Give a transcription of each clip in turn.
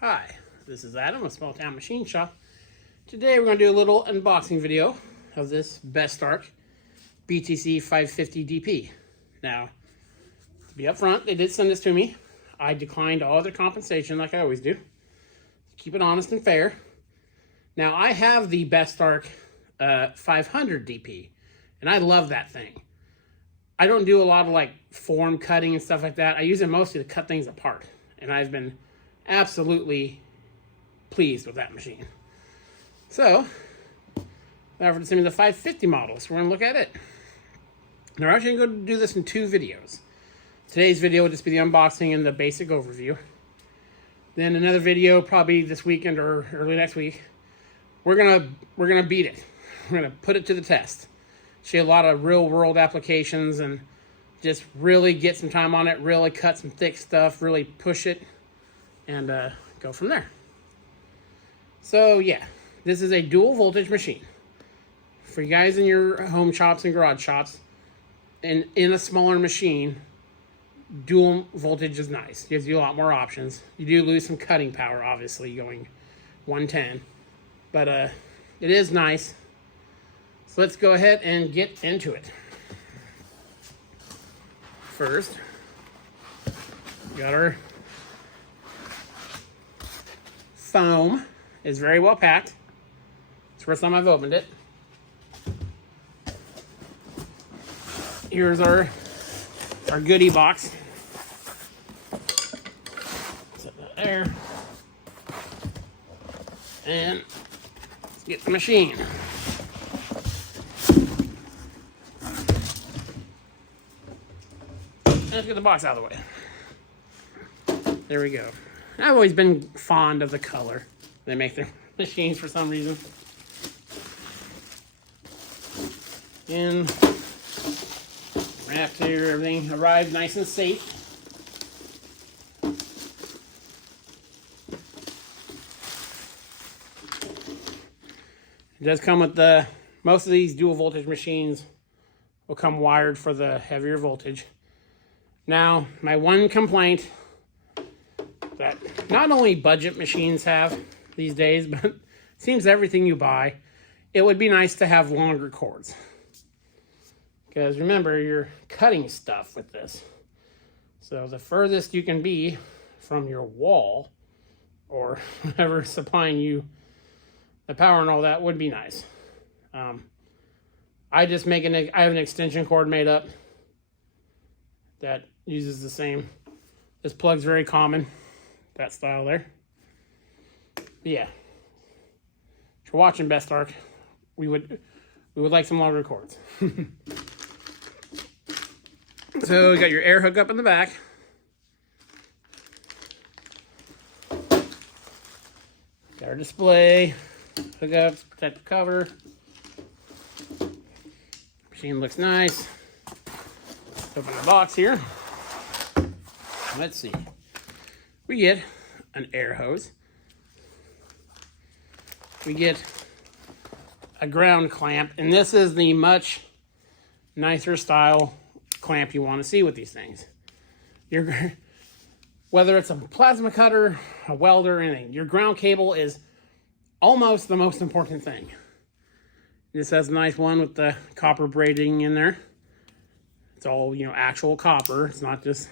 Hi, this is Adam of Small Town Machine Shop. Today we're going to do a little unboxing video of this Bestarc BTC550DP. Now, to be upfront, they did send this to me. I declined all other compensation like I always do. Keep it honest and fair. Now, I have the Bestarc 500DP, and I love that thing. I don't do a lot of like form cutting and stuff like that. I use it mostly to cut things apart, and I've been absolutely pleased with that machine. So, they offered to send me the 550 model, so we're going to look at it. Now, we're actually going to do this in two videos. Today's video will just be the unboxing and the basic overview. Then another video, probably this weekend or early next week, we're gonna beat it. We're gonna put it to the test. Show you a lot of real world applications and just really get some time on it, really cut some thick stuff, really push it, and go from there. So yeah, this is a dual voltage machine. For you guys in your home shops and garage shops, and in a smaller machine, dual voltage is nice. Gives you a lot more options. You do lose some cutting power, obviously, going 110. But it is nice. So let's go ahead and get into it. First, got our foam. It's very well packed. It's the first time I've opened it. Here's our goodie box. Set that there. And let's get the machine. Let's get the box out of the way. There we go. I've always been fond of the color they make their machines for some reason. And wrapped here, everything arrived nice and safe. It does come with most of these dual voltage machines will come wired for the heavier voltage. Now, my one complaint that not only budget machines have these days, but it seems everything you buy, it would be nice to have longer cords. Because remember, you're cutting stuff with this. So the furthest you can be from your wall or whatever supplying you the power and all that would be nice. I have an extension cord made up that uses the same. This plug's very common, that style there. But yeah, if you're watching Bestarc, we would like some longer cords. So you got your air hookup in the back. Got our display, hookups, protective cover. Machine looks nice. Open the box here. Let's see. We get an air hose. We get a ground clamp, and this is the much nicer style clamp you want to see with these things. Whether it's a plasma cutter, a welder, or anything, your ground cable is almost the most important thing. This has a nice one with the copper braiding in there. It's all, actual copper. It's not just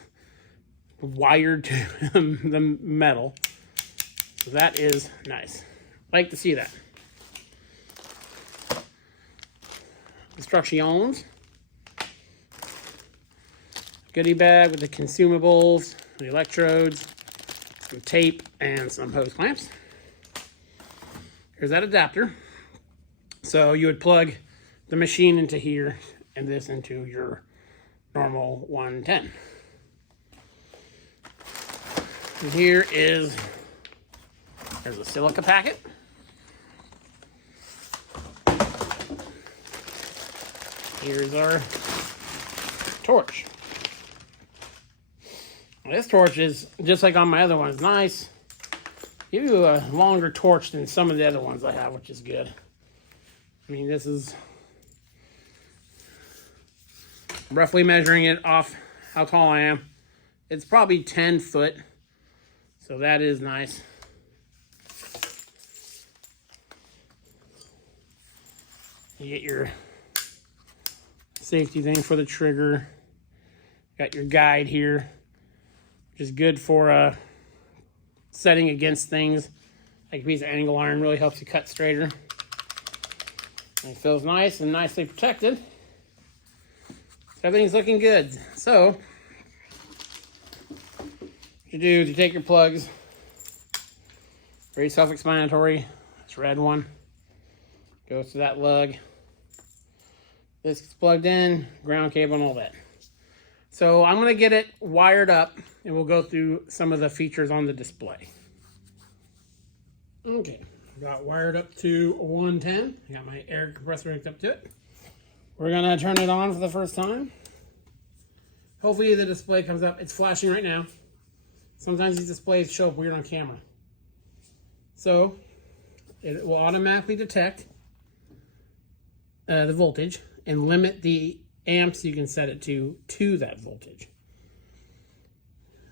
wired to the metal. So that is nice. Like to see that. Instructions. Goodie bag with the consumables, the electrodes, some tape, and some hose clamps. Here's that adapter. So you would plug the machine into here and this into your normal 110. And there's a silica packet. Here's our torch. This torch is, just like on my other ones, nice. Give you a longer torch than some of the other ones I have, which is good. I mean, this is roughly measuring it off how tall I am. It's probably 10 foot. So that is nice. You get your safety thing for the trigger. Got your guide here, which is good for setting against things. Like a piece of angle iron really helps you cut straighter. And it feels nice and nicely protected. Everything's looking good. So, what you do is you take your plugs. Very self-explanatory. This red one goes to that lug. This gets plugged in, ground cable and all that. So I'm going to get it wired up and we'll go through some of the features on the display. Okay, got wired up to 110. I got my air compressor hooked up to it. We're going to turn it on for the first time. Hopefully the display comes up. It's flashing right now. Sometimes these displays show up weird on camera. So it will automatically detect the voltage and limit the amps you can set it to that voltage.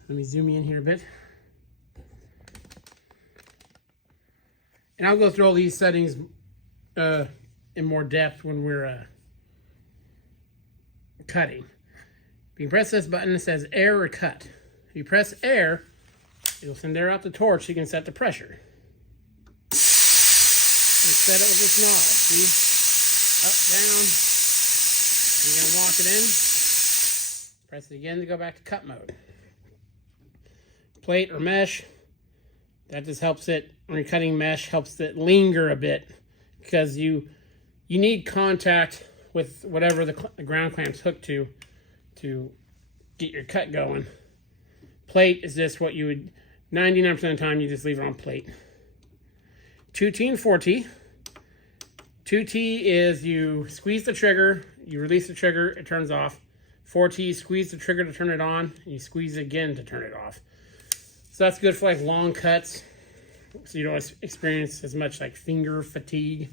Let me zoom in here a bit. And I'll go through all these settings in more depth when we're cutting. You can press this button that says air or cut. If you press air, it'll send air out the torch so you can set the pressure. And set it with this knob. See? Up, down. You're going to lock it in. Press it again to go back to cut mode. Plate or mesh. That just helps it, when you're cutting mesh, helps it linger a bit. Because you need contact with whatever the ground clamp's hooked to get your cut going. Plate is just what you would, 99% of the time, you just leave it on plate. 2T and 4T. 2T is you squeeze the trigger, you release the trigger, it turns off. 4T, squeeze the trigger to turn it on, and you squeeze it again to turn it off. So that's good for like long cuts, so you don't experience as much like finger fatigue.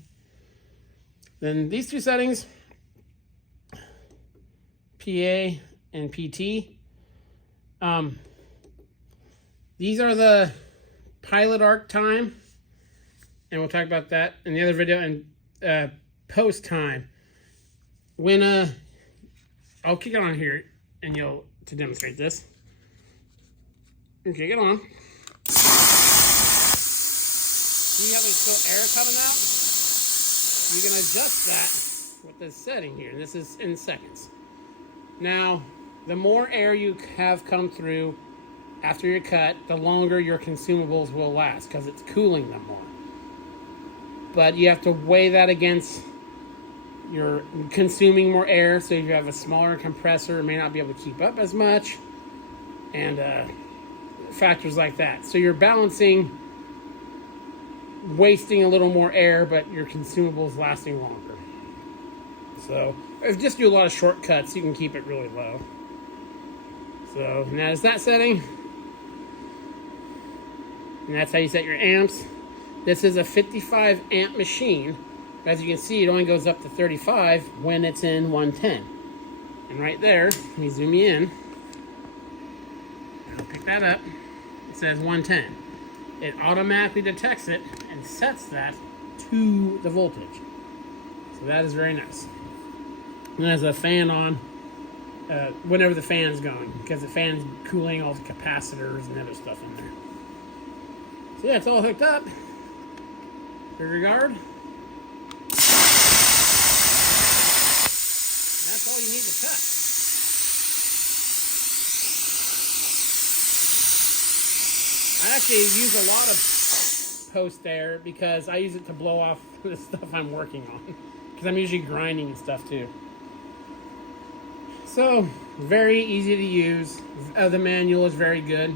Then these two settings, PA and PT. These are the pilot arc time, and we'll talk about that in the other video, and post time. When I'll kick it on here and to demonstrate this. Okay, get on. See how there's still air coming out? You can adjust that with this setting here. This is in seconds. Now, the more air you have come through after your cut, the longer your consumables will last because it's cooling them more. But you have to weigh that against you're consuming more air, so if you have a smaller compressor, it may not be able to keep up as much, and factors like that. So you're balancing wasting a little more air, but your consumables lasting longer. So if you just do a lot of shortcuts, you can keep it really low. So now it's that setting, and that's how you set your amps. This is a 55 amp machine. As you can see, it only goes up to 35 when it's in 110. And right there, let me zoom you in. I'll pick that up. It says 110. It automatically detects it and sets that to the voltage. So that is very nice. And there's a fan on whenever the fan's going, because the fan's cooling all the capacitors and other stuff in there. So yeah, it's all hooked up. Regard. All you need to cut. I actually use a lot of post there because I use it to blow off the stuff I'm working on, because I'm usually grinding and stuff too. So very easy to use. The manual is very good.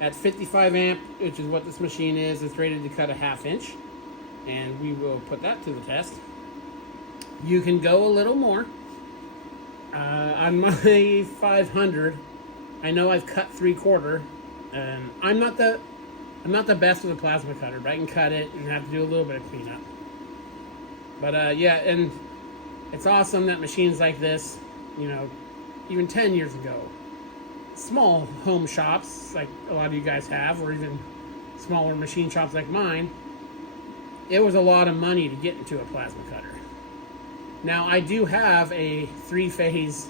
At 55 amp, which is what this machine is, it's rated to cut a 1/2 inch, and we will put that to the test. You can go a little more. On my 500, I know I've cut 3/4, and I'm not the best with a plasma cutter, but I can cut it and have to do a little bit of cleanup. But yeah, and it's awesome that machines like this, even 10 years ago, small home shops like a lot of you guys have, or even smaller machine shops like mine, it was a lot of money to get into a plasma cutter. Now, I do have a 3-phase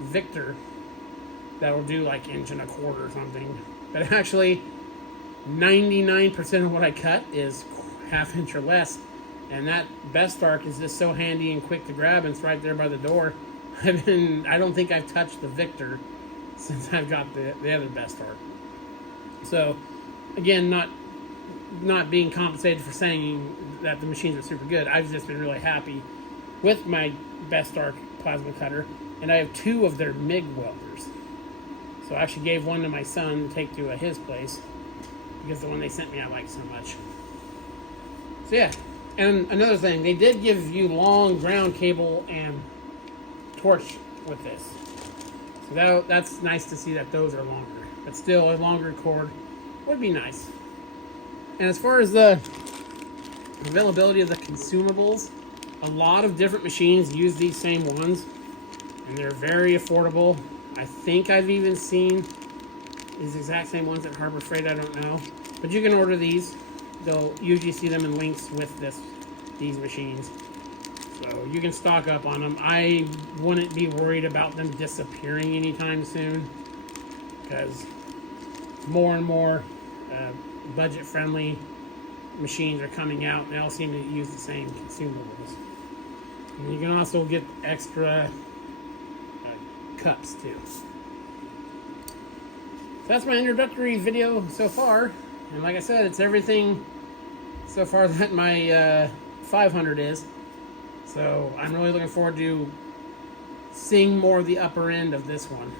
Victor that will do like 1.25 or something. But actually, 99% of what I cut is 1/2 inch or less. And that Bestarc is just so handy and quick to grab, and it's right there by the door. I don't think I've touched the Victor since I've got the other Bestarc. So, again, not being compensated for saying that the machines are super good. I've just been really happy with my Bestarc plasma cutter, and I have 2 of their MIG welders. So I actually gave one to my son to take to his place because the one they sent me I liked so much. So yeah, and another thing, they did give you long ground cable and torch with this. So that's nice to see that those are longer. But still, a longer cord would be nice. And as far as the availability of the consumables, a lot of different machines use these same ones, and they're very affordable. I think I've even seen these exact same ones at Harbor Freight, I don't know. But you can order these. They'll usually see them in links with these machines. So you can stock up on them. I wouldn't be worried about them disappearing anytime soon, because more and more budget-friendly machines are coming out, and they all seem to use the same consumables. And you can also get extra cups too. So that's my introductory video so far, and like I said, it's everything so far that my 500 is. So I'm really looking forward to seeing more of the upper end of this one,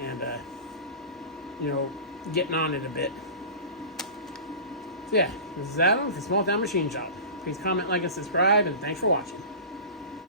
and getting on it a bit. So yeah, this is Adam for Small Town Machine Shop. Please comment, like, and subscribe, and thanks for watching.